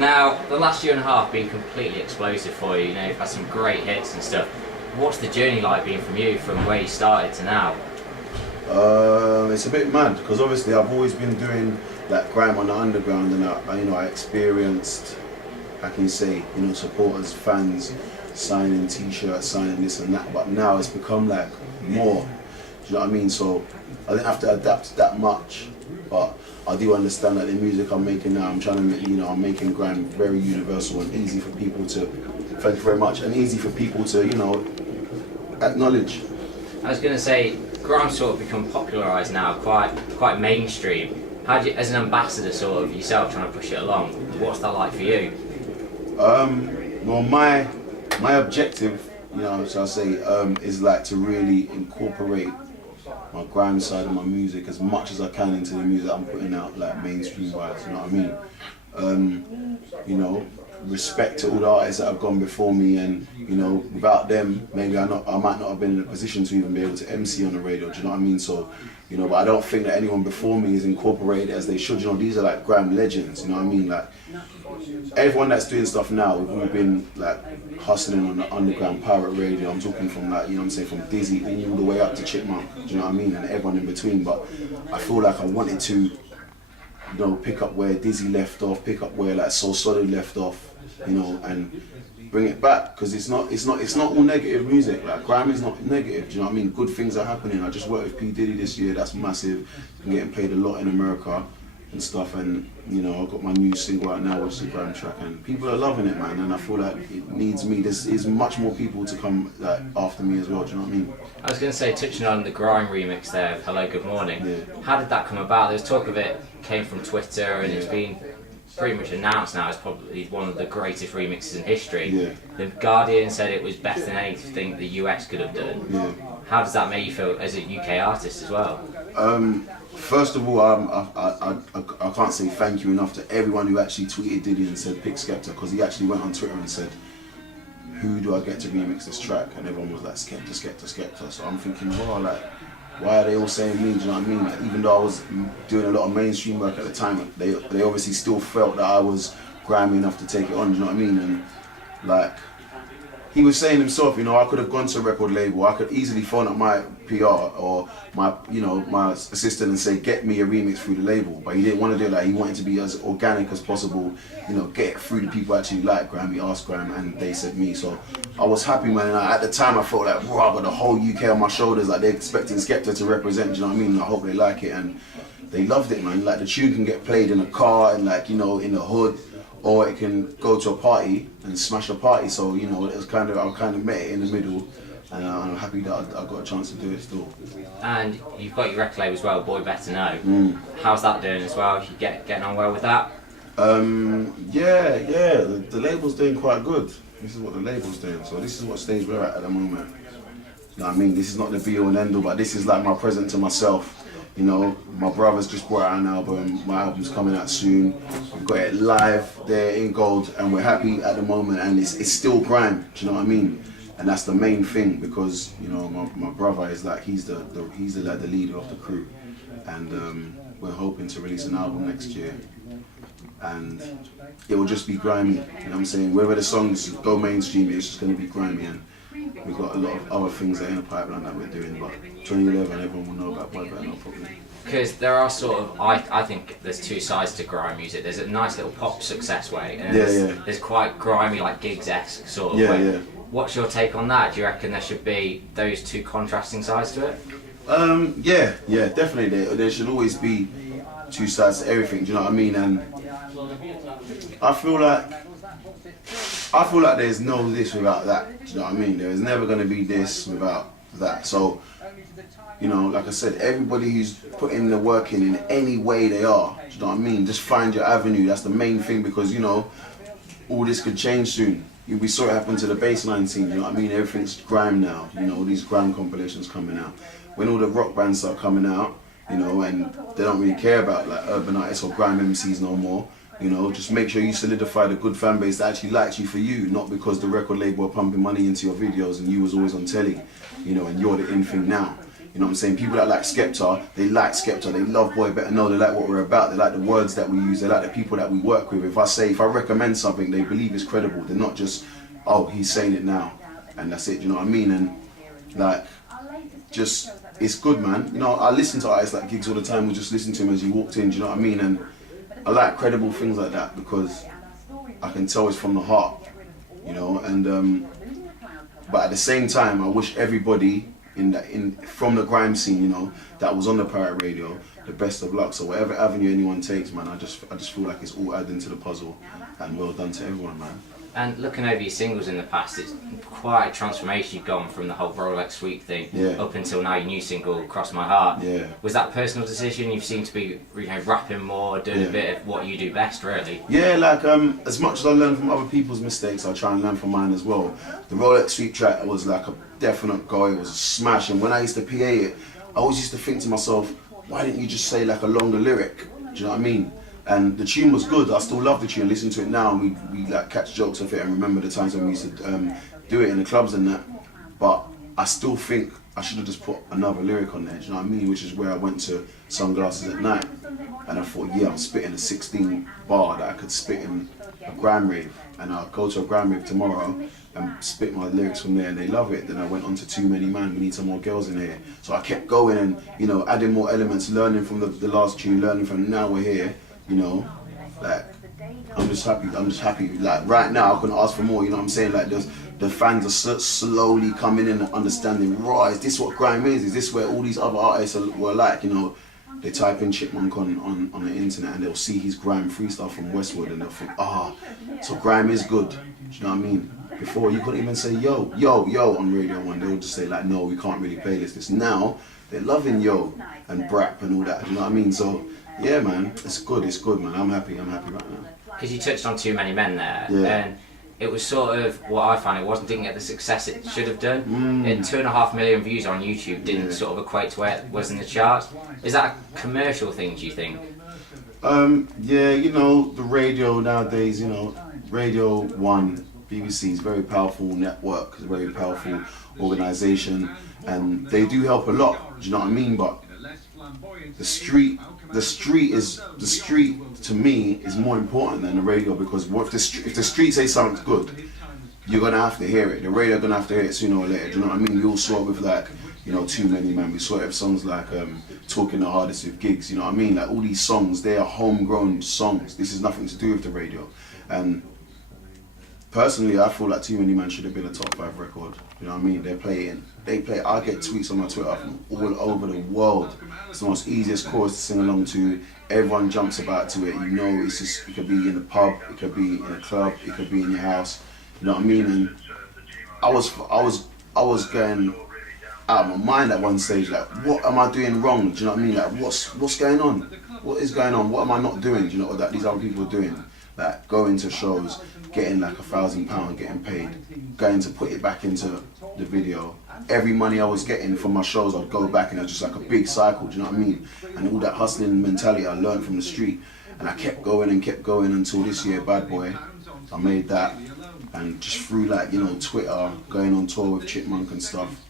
Now, the last year and a half been completely explosive for you. You know, you've had some great hits and stuff. What's the journey like been from you, from where you started to now? It's a bit mad because obviously I've always been doing like grime on the underground, and I experienced, I can say, supporters, fans signing T-shirts, signing this and that. But now it's become like more. Do you know what I mean? So I didn't have to adapt that much, but I do understand that the music I'm making now, I'm trying to make, I'm making grime very universal and easy for people to. Thank you very much, and easy for people to, acknowledge. I was going to say, grime's sort of become popularised now, quite mainstream. How do you, as an ambassador, sort of yourself trying to push it along, what's that like for you? Well, my objective, shall I say, is like to really incorporate my grime side of my music as much as I can into the music I'm putting out, like mainstream wise. You know what I mean? Respect to all the artists that have gone before me, and without them, maybe I might not have been in a position to even be able to MC on the radio. Do you know what I mean? So, but I don't think that anyone before me is incorporated as they should. These are like grime legends. You know what I mean? Like everyone that's doing stuff now, we've all been like hustling on the underground pirate radio. I'm talking from like, from Dizzy all the way up to Chipmunk. Do you know what I mean? And everyone in between. But I feel like I wanted to, pick up where Dizzy left off, pick up where like So Solid left off. And bring it back, because it's not all negative music. Like grime is not negative. Do you know what I mean? Good things are happening. I just worked with P Diddy this year. That's massive. I'm getting paid a lot in America and stuff. And I've got my new single out now, which is a grime track, and people are loving it, man. And I feel like it needs me. There's much more people to come like after me as well. Do you know what I mean? I was going to say, touching on the grime remix there, of Hello Good Morning. Yeah. How did that come about? There's talk of it came from Twitter, and it's been pretty much announced now as probably one of the greatest remixes in history. Yeah. The Guardian said it was better than anything the US could have done. Yeah. How does that make you feel as a UK artist as well? First of all, I can't say thank you enough to everyone who actually tweeted Diddy and said pick Skepta, because he actually went on Twitter and said, who do I get to remix this track? And everyone was like, Skepta, Skepta, Skepta. So I'm thinking, well, like, why are they all saying me? Do you know what I mean? Like, even though I was doing a lot of mainstream work at the time, they obviously still felt that I was grimy enough to take it on. Do you know what I mean? And like, he was saying himself, I could have gone to a record label. I could easily phone up my PR or my assistant and say, get me a remix through the label. But he didn't want to do that. He wanted to be as organic as possible. Get it through the people who actually like grime. He asked grime, and they said me. So I was happy, man. And at the time, I felt like, bro, I got the whole UK on my shoulders. Like they're expecting Skepta to represent. Do you know what I mean? And I hope they like it, and they loved it, man. Like the tune can get played in a car and like in the hood, or it can go to a party and smash a party. So it was I kind of met it in the middle, and I'm happy that I got a chance to do it still. And you've got your record label as well, Boy Better Know. How's that doing as well? You getting on well with that? Yeah. The label's doing quite good. This is what the label's doing. So this is what stage we're at the moment. You know what I mean? This is not the be all and end all, but this is like my present to myself. My brother's just brought out an album. My album's coming out soon. We've got it live there in gold, and we're happy at the moment. And it's still grime. Do you know what I mean? And that's the main thing, because my brother is like he's the leader of the crew, and we're hoping to release an album next year, and it will just be grimy. You know what I'm saying? Wherever the songs go mainstream, it's just going to be grimy. And we've got a lot of other things that are in the pipeline that we're doing, but 2011, everyone will know about Boy Better Know probably. Because there are sort of, I think there's two sides to grime music. There's a nice little pop success way, and there's quite grimy, like gigs-esque sort of way. Yeah. What's your take on that? Do you reckon there should be those two contrasting sides to it? Yeah, definitely. There should always be two sides to everything. Do you know what I mean? And I feel like there's no this without that. Do you know what I mean? There is never going to be this without that. So, like I said, everybody who's putting the work in any way they are, do you know what I mean? Just find your avenue. That's the main thing, because, all this could change soon. We saw it happen to the bassline scene, you know what I mean? Everything's grime now, all these grime compilations coming out. When all the rock bands start coming out, and they don't really care about like urban artists or grime MCs no more, just make sure you solidify the good fan base that actually likes you for you, not because the record label are pumping money into your videos and you was always on telly, and you're the in thing now. You know what I'm saying? People that like Skepta, they love Boy Better Know, they like what we're about, they like the words that we use, they like the people that we work with. If I recommend something, they believe it's credible. They're not just, oh, he's saying it now, and that's it, you know what I mean? And like, just, it's good, man. You know, I listen to artists like Gigs all the time, we just listen to him as he walked in, do you know what I mean? And I like credible things like that because I can tell it's from the heart, you know, and but at the same time, I wish everybody from the grime scene, you know, that was on the pirate radio, the best of luck. So whatever avenue anyone takes, man, I just feel like it's all adding to the puzzle, and well done to everyone, man. And looking over your singles in the past, it's quite a transformation you've gone from the whole Rolex Sweep thing up until now your new single, Cross My Heart. Yeah. Was that a personal decision? You seem to be, you know, rapping more, doing a bit of what you do best, really. Yeah, like as much as I learn from other people's mistakes, I try and learn from mine as well. The Rolex Sweep track was like a definite go, it was a smash, and when I used to PA it, I always used to think to myself, why didn't you just say like a longer lyric? Do you know what I mean? And the tune was good. I still love the tune. Listen to it now, and we like catch jokes of it and remember the times when we used to do it in the clubs and that. But I still think I should have just put another lyric on there. Do you know what I mean? Which is where I went to Sunglasses at Night, and I thought, yeah, I'm spitting a 16 bar that I could spit in a grime rave, and I'll go to a grime rave tomorrow and spit my lyrics from there, and they love it. Then I went on to Too Many Man, we need some more girls in here. So I kept going and, you know, adding more elements, learning from the last tune, learning from now we're here. You know, like, I'm just happy, like, right now I couldn't ask for more, you know what I'm saying? Like, the fans are slowly coming in and understanding, right, is this what grime is? Is this where all these other artists were like, you know? They type in Chipmunk on the internet and they'll see his grime freestyle from Westwood and they'll think, so grime is good, do you know what I mean? Before, you couldn't even say yo on Radio 1, they would just say like, no, we can't really play this. Now, they're loving yo and brap and all that, you know what I mean? So, yeah, man, it's good, man. I'm happy right now. Because you touched on Too Many Men there, yeah. And it was sort of what I found, didn't get the success it should have done. And 2.5 million views on YouTube didn't sort of equate to where it was in the charts. Is that a commercial thing, do you think? Yeah, you know, the radio nowadays, you know, Radio 1, BBC is a very powerful network, it's a very powerful organisation, and they do help a lot, do you know what I mean? But the street to me is more important than the radio, because if the street say something's good, you're gonna have to hear it. The radio gonna have to hear it sooner or later. Do you know what I mean? You all saw it with like, you know, Too Many Man. We saw it with songs like Talking the Hardest with Gigs. You know what I mean? Like all these songs, they are homegrown songs. This is nothing to do with the radio. And personally, I feel like Too Many Man should have been a top 5 record. You know what I mean? They play. I get tweets on my Twitter from all over the world. It's the most easiest chorus to sing along to. Everyone jumps about to it. You know, it's just, it could be in the pub, it could be in a club, it could be in your house. You know what I mean? And I was going out of my mind at one stage. Like, what am I doing wrong? Do you know what I mean? Like, what's going on? What is going on? What am I not doing? Do you know what these other people are doing? Like going to shows, getting like £1,000, getting paid, going to put it back into the video. Every money I was getting from my shows, I'd go back, and it was just like a big cycle, do you know what I mean? And all that hustling mentality I learned from the street. And I kept going until this year, Bad Boy, I made that. And just through like, you know, Twitter, going on tour with Chipmunk and stuff,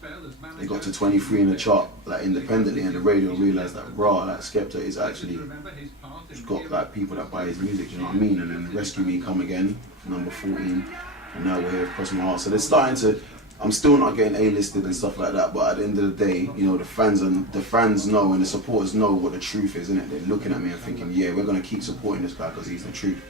they got to 23 in the chart, like independently, and the radio realised that like Skepta is actually got like people that buy his music, you know what I mean? And then Rescue Me come again, number 14, and now we're here with Cross My Heart. So they're starting to, I'm still not getting A-listed and stuff like that, but at the end of the day, you know, the fans know and the supporters know what the truth is, innit? They're looking at me and thinking, yeah, we're gonna keep supporting this guy because he's the truth.